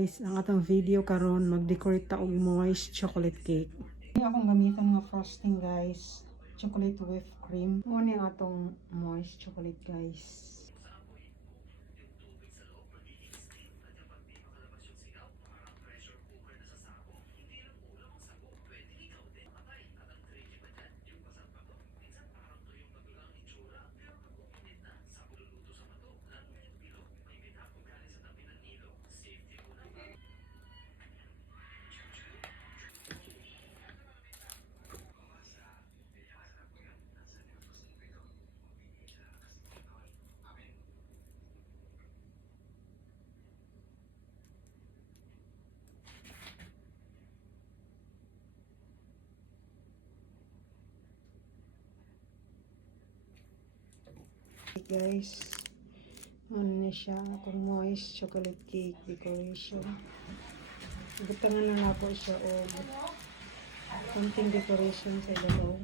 guys, ang atong video karon mag-decorate ta og moist chocolate cake. Ini akong gamiton nga frosting guys, chocolate whipped cream. Mo ni atong moist chocolate guys. Guys, ano na siya, akong moist chocolate cake decoration. Butangan lang ako siya o konting decoration sa ilaw.